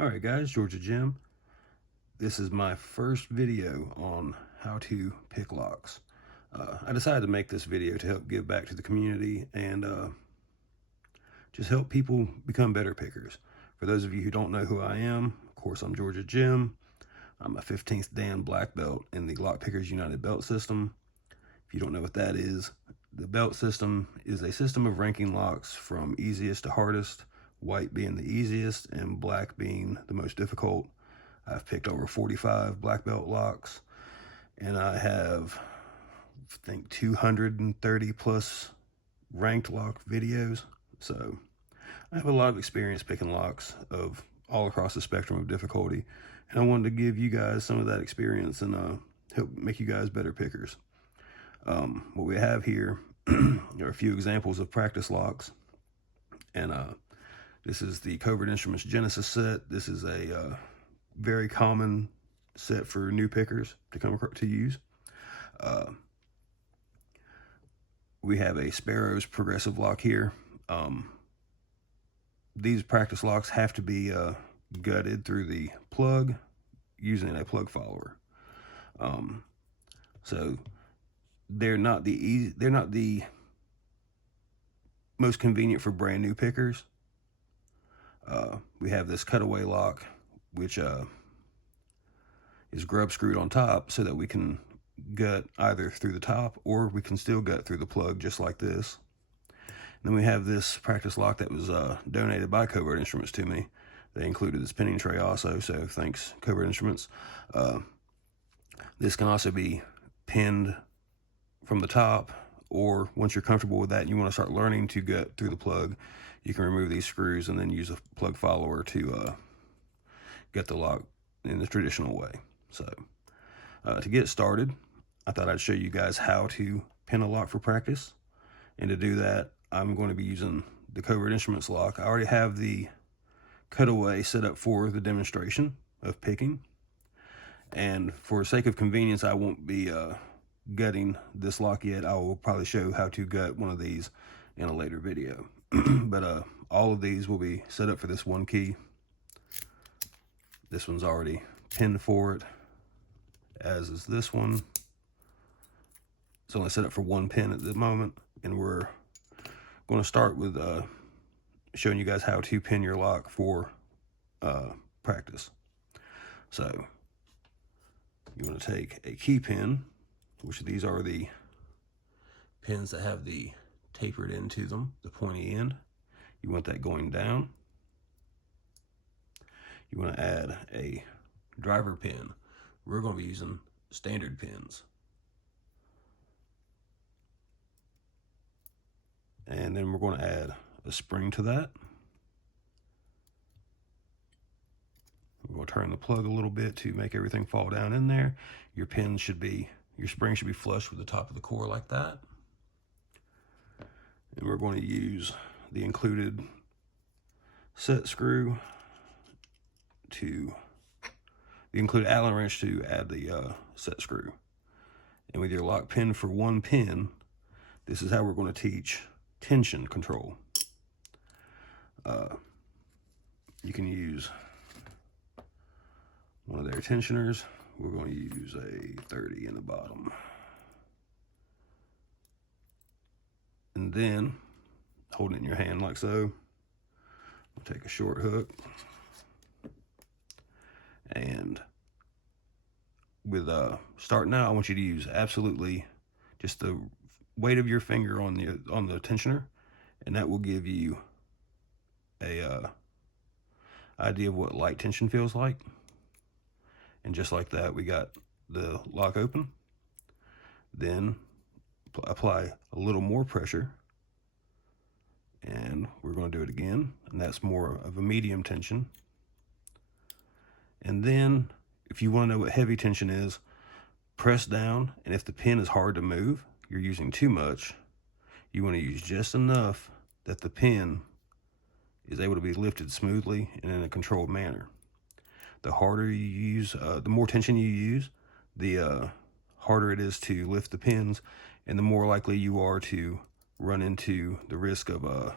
Alright guys, Georgia Jim. This is my first video on how to pick locks. I decided to make this video to help give back to the community and just help people become better pickers. For those of you who don't know who I am, of course I'm Georgia Jim. I'm a 15th Dan black belt in the Lock Pickers United belt system. If you don't know what that is, the belt system is a system of ranking locks from easiest to hardest, white being the easiest and black being the most difficult. I've picked over 45 black belt locks, and I have, I think, 230 plus ranked lock videos. So I have a lot of experience picking locks of all across the spectrum of difficulty, and I wanted to give you guys some of that experience and help make you guys better pickers. What we have here are a few examples of practice locks, and this is the Covert Instruments Genesis set. This is a very common set for new pickers to come to use. We have a Sparrows progressive lock here. These practice locks have to be gutted through the plug using a plug follower. So they're not the most convenient for brand new pickers. We have this cutaway lock, which is grub screwed on top so that we can gut either through the top or we can still gut through the plug just like this. And then we have this practice lock that was donated by Covert Instruments to me. They included this pinning tray also, so thanks Covert Instruments. This can also be pinned from the top, or once you're comfortable with that and you want to start learning to gut through the plug, you can remove these screws and then use a plug follower to get the lock in the traditional way. So to get started, I thought I'd show you guys how to pin a lock for practice. And to do that, I'm going to be using the Covert Instruments lock. I already have the cutaway set up for the demonstration of picking. And for sake of convenience, I won't be gutting this lock yet. I will probably show how to gut one of these in a later video. But all of these will be set up for this one key. This one's already pinned for it, as is this one. It's only set up for one pin at the moment, and we're going to start with showing you guys how to pin your lock for practice. So you want to take a key pin, which these are the pins that have the tapered end to them, the pointy end. You want that going down. You want to add a driver pin. We're going to be using standard pins. And then we're going to add a spring to that. We're going to turn the plug a little bit to make everything fall down in there. Your spring should be flush with the top of the core like that. And we're going to use the included set screw the included Allen wrench to add the set screw. And with your lock pin for one pin, this is how we're going to teach tension control. You can use one of their tensioners. We're going to use a 30 in the bottom. And then, hold it in your hand like so. We'll take a short hook. And with starting out, I want you to use absolutely just the weight of your finger on the tensioner, and that will give you a idea of what light tension feels like. And just like that, we got the lock open. Then apply a little more pressure, and we're going to do it again, and that's more of a medium tension. And then if you want to know what heavy tension is, press down, and if the pin is hard to move, you're using too much, you want to use just enough that the pin is able to be lifted smoothly and in a controlled manner. The harder you use, the more tension you use, the harder it is to lift the pins, and the more likely you are to run into the risk of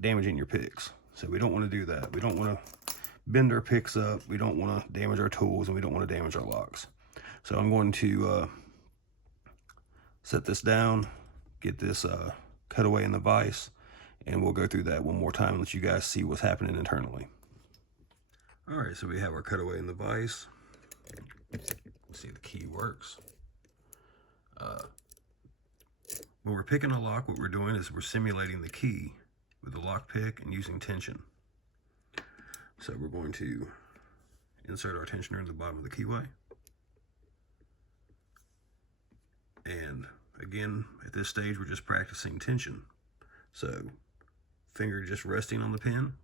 damaging your picks. So we don't want to do that. We don't want to bend our picks up. We don't want to damage our tools, and we don't want to damage our locks. So I'm going to set this down, get this cutaway in the vise, and we'll go through that one more time and let you guys see what's happening internally. All right, so we have our cutaway in the vise. Let's see if the key works. When we're picking a lock, what we're doing is we're simulating the key with the lock pick and using tension. So we're going to insert our tensioner in the bottom of the keyway. And again, at this stage, we're just practicing tension. So finger just resting on the pin,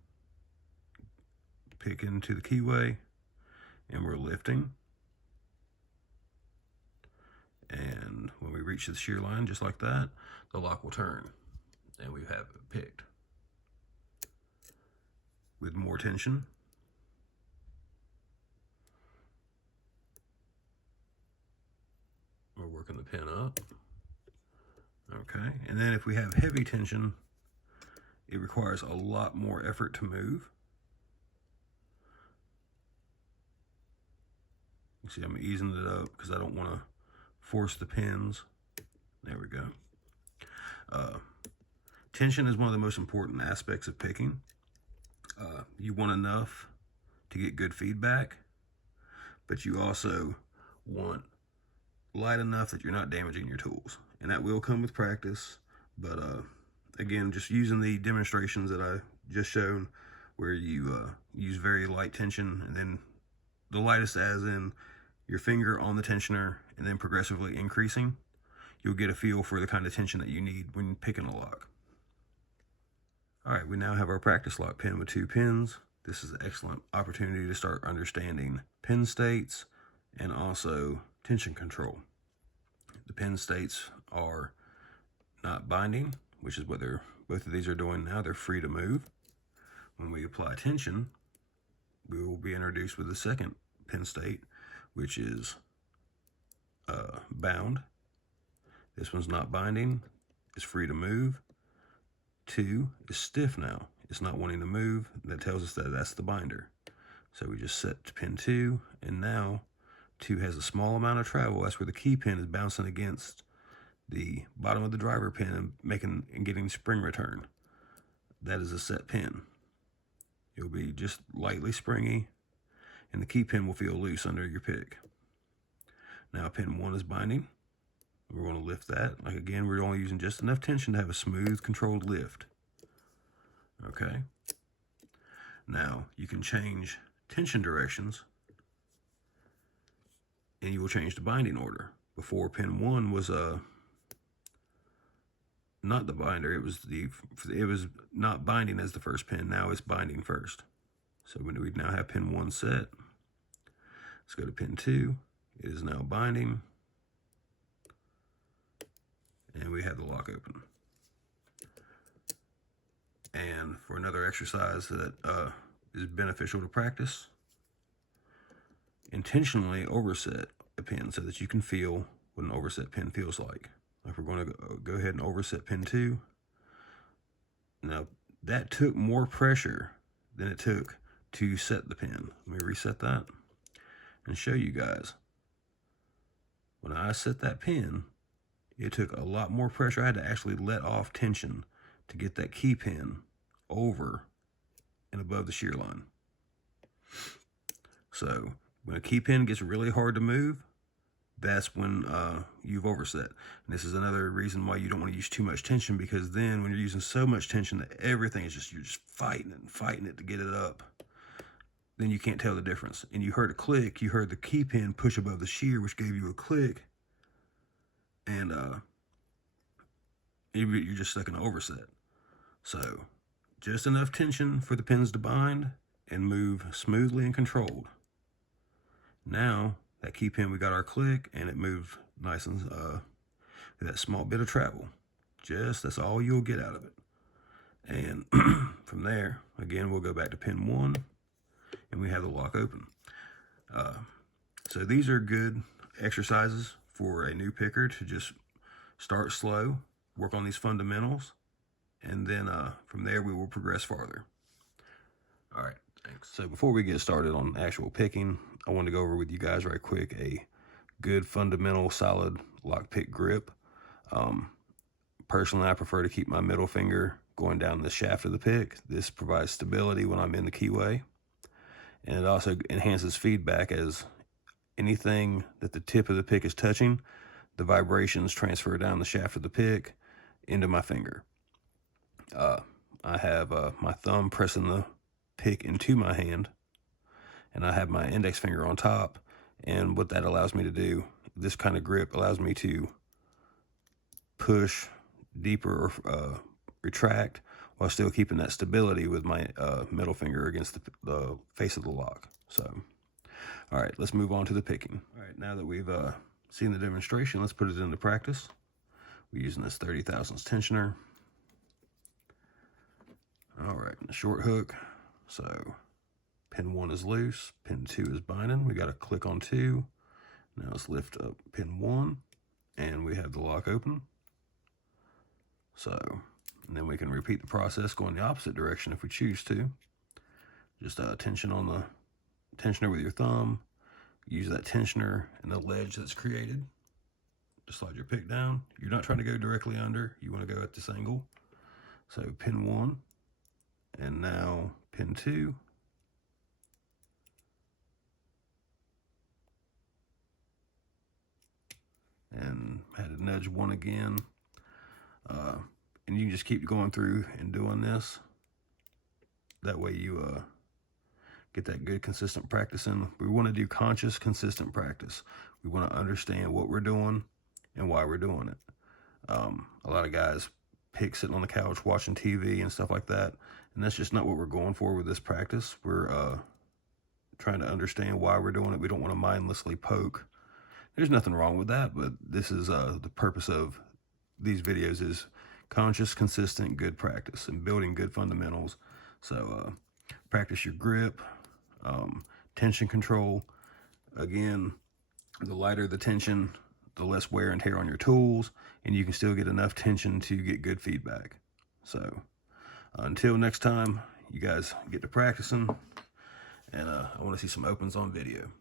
pick into the keyway, and we're lifting. And when we reach the shear line, just like that, the lock will turn, and we have it picked. With more tension, we're working the pin up. Okay, and then if we have heavy tension, it requires a lot more effort to move. You see, I'm easing it up because I don't want to force the pins. There we go. Tension is one of the most important aspects of picking. You want enough to get good feedback, but you also want light enough that you're not damaging your tools. And that will come with practice, but again, just using the demonstrations that I just shown, where you use very light tension, and then the lightest as in your finger on the tensioner, and then progressively increasing, you'll get a feel for the kind of tension that you need when picking a lock. All right, we now have our practice lock pin with 2 pins. This is an excellent opportunity to start understanding pin states and also tension control. The pin states are not binding, which is what both of these are doing now. They're free to move. When we apply tension, we will be introduced with the second pin state, which is bound. This one's not binding, it's free to move. 2 is stiff now. It's not wanting to move. That tells us that that's the binder. So we just set to pin 2, and now 2 has a small amount of travel. That's where the key pin is bouncing against the bottom of the driver pin and getting spring return. That is a set pin. It'll be just lightly springy, and the key pin will feel loose under your pick. Now pin 1 is binding. We're going to lift that. Like again, we're only using just enough tension to have a smooth, controlled lift. Okay. Now you can change tension directions, and you will change the binding order. Before, pin 1 was not the binder. It was not binding as the first pin. Now it's binding first. So when we now have pin 1 set, let's go to pin 2. It is now binding, and we have the lock open. And for another exercise that is beneficial to practice, intentionally overset a pin so that you can feel what an overset pin feels like. Like we're going to go ahead and overset pin 2. Now that took more pressure than it took to set the pin. Let me reset that and show you guys. When I set that pin, it took a lot more pressure. I had to actually let off tension to get that key pin over and above the shear line. So when a key pin gets really hard to move, that's when you've overset. And this is another reason why you don't want to use too much tension, because then when you're using so much tension that everything is just, you're just fighting it and fighting it to get it up, then you can't tell the difference. And you heard a click, you heard the key pin push above the shear, which gave you a click, and you're just stuck in an overset. So just enough tension for the pins to bind and move smoothly and controlled. Now that key pin, we got our click, and it moved nice and with that small bit of travel. That's all you'll get out of it. And from there, again, we'll go back to pin 1, and we have the lock open. So these are good exercises for a new picker to just start slow, work on these fundamentals, and then from there we will progress farther. picks. So before we get started on actual picking, I want to go over with you guys right quick a good fundamental solid lockpick grip. Personally, I prefer to keep my middle finger going down the shaft of the pick. This provides stability when I'm in the keyway, and it also enhances feedback, as anything that the tip of the pick is touching, the vibrations transfer down the shaft of the pick into my finger. I have my thumb pressing the pick into my hand, and I have my index finger on top, and what that allows me to do, this kind of grip allows me to push deeper or retract while still keeping that stability with my middle finger against the face of the lock. So, all right, let's move on to the picking. All right, now that we've seen the demonstration, let's put it into practice. We're using this 30 thousandths tensioner. All right, the short hook. So pin 1 is loose, pin 2 is binding. We got to click on 2. Now let's lift up pin 1, and we have the lock open. So, and then we can repeat the process going the opposite direction if we choose to. Just tension on the tensioner with your thumb. Use that tensioner and the ledge that's created to slide your pick down. You're not trying to go directly under. You want to go at this angle. So pin 1, and now pin 2. And had to nudge 1 again. And you can just keep going through and doing this. That way you get that good consistent practice in. We want to do conscious, consistent practice. We want to understand what we're doing and why we're doing it. A lot of guys pick sitting on the couch watching TV and stuff like that, and that's just not what we're going for with this practice. We're trying to understand why we're doing it. We don't want to mindlessly poke. There's nothing wrong with that, but this is the purpose of these videos is conscious, consistent, good practice and building good fundamentals. So practice your grip, tension control. Again, the lighter the tension, the less wear and tear on your tools, and you can still get enough tension to get good feedback. So until next time, you guys get to practicing, and I want to see some opens on video.